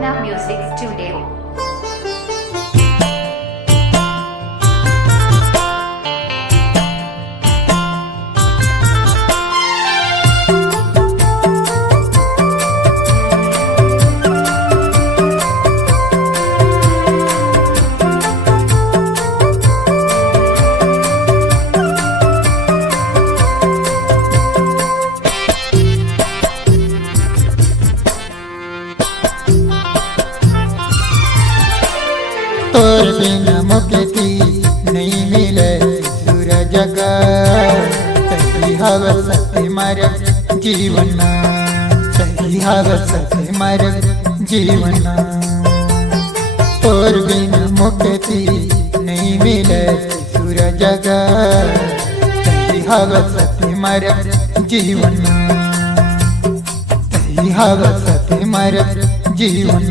Aradhana Music Studio. तोर बिना मुक्ति नहीं मिले सूरज का सही हवस मर जीवन सही हवस मर जीवन तोर बिना मुक्ति नहीं मिले सूरज का सही हवस मर जीवन सही हवस मर जीवन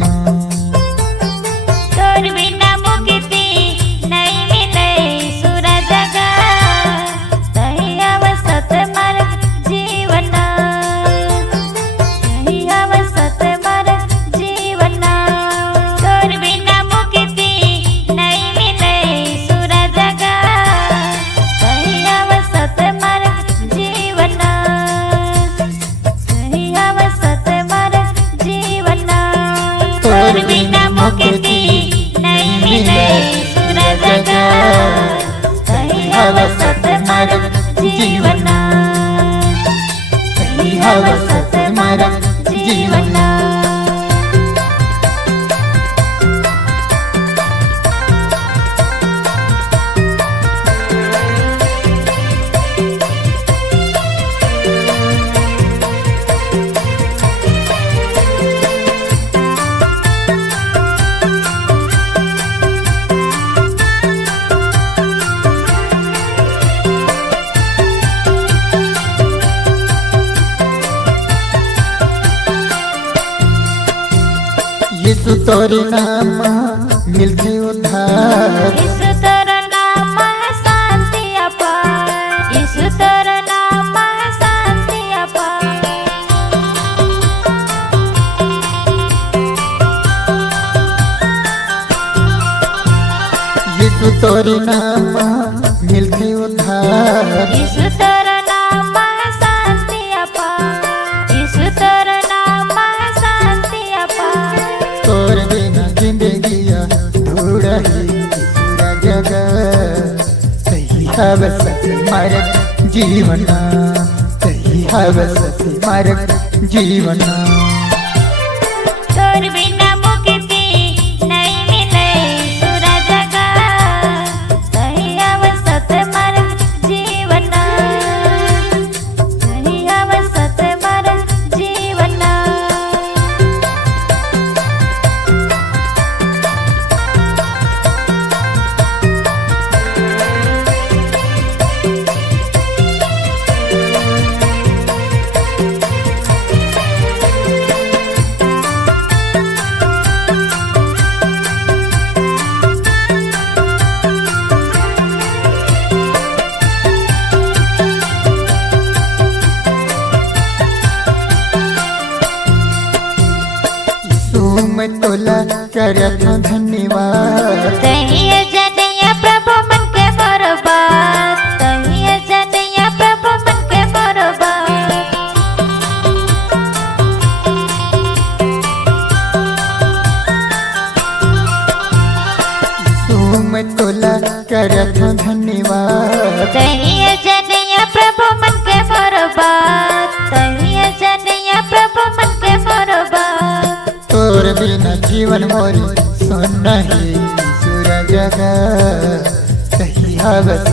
मुक्ति नहीं मिले सूरज का सही हवस मर जीवन सही हवस मर जीवन यीशु तोरे नाम मिलते उद्धार यीशु तोरा नाम है शांति अपार यीशु तोरा नाम है शांति अपार यीशु तोरे नाम मिलते उद्धार यीशु तोरा नाम है शांति अपार यीशु तोरा नाम है शांति अपार तोर बिना जिंदगिया थोड़ा ही सूरज का सही हवस मर जीवन सही हवस मर जीवन तोर बिना मुक्ति नहीं मिले सूरज का सही हवस मर जीवन सही हवस मर जीवन मैं तोला करत धन्यवाद तहिए जनिया प्रभु मन के बरबाद तहिए जनिया प्रभु मन के बरबाद मैं तोला करत धन्यवाद तहिए जनिया प्रभु मन के बरबाद तहिए जनिया प्रभु मन के बरबाद तोर बिना जीवन मोरी सुन नहीं सूरज का सही हवस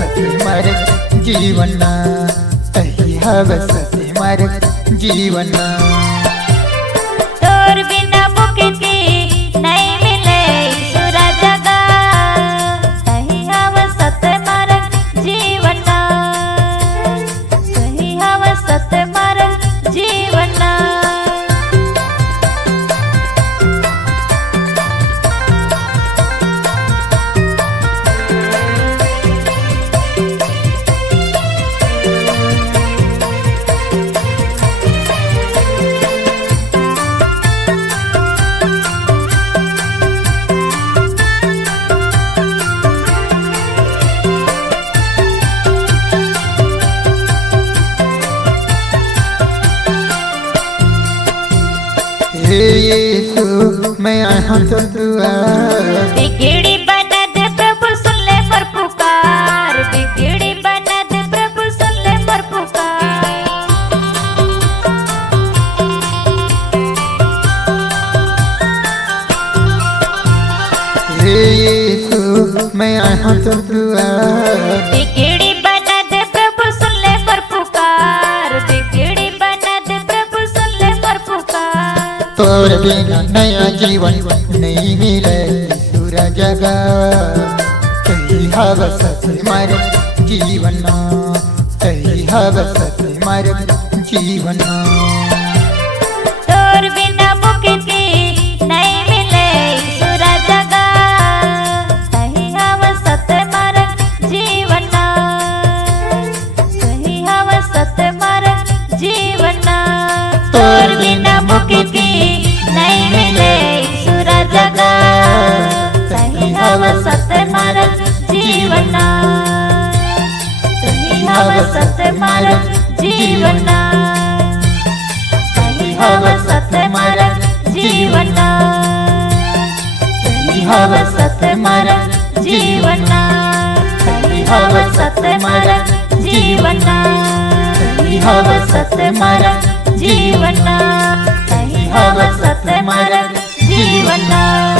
मर जीवन सही हवस मर जीवन तोर बिना मुक्ति नहीं मिले सूरज का सही हवस मर जीवन सही हवस मर जीवन हे यीशु मैं आया तो तू आ। बिगड़ी बना दे प्रभु सुन ले मोर पुकार, बिगड़ी बना दे प्रभु सुन ले मोर पुकार। हे यीशु मैं आया तो तू आ। बिगड़ी बना दे प्रभु सुन ले मोर पुकार, बिगड़ी बना दे प्रभु सुन ले मोर पुकार। तोर बिना नया जीवन नहीं मिले सूरज जगा, कहीं हवस से मर जीवन, कहीं हवस से मर जीवन। तोर बिना मुक्ति नहीं मिले सूरज जगा, कहीं हवस से मर जीवन, कहीं हवस से मर जीवन। तोर बिना मुक्ति नहीं मिले सूरज जगा, कहीं हवस से मर जीवन, कहीं हवस से मर जीवन, कहीं हवस से मर जीवन, कहीं हवस से मर जीवन, कहीं हवस से मर जीवन, कहीं हवस से मर जीवन, कहीं हवस से मर जीवन।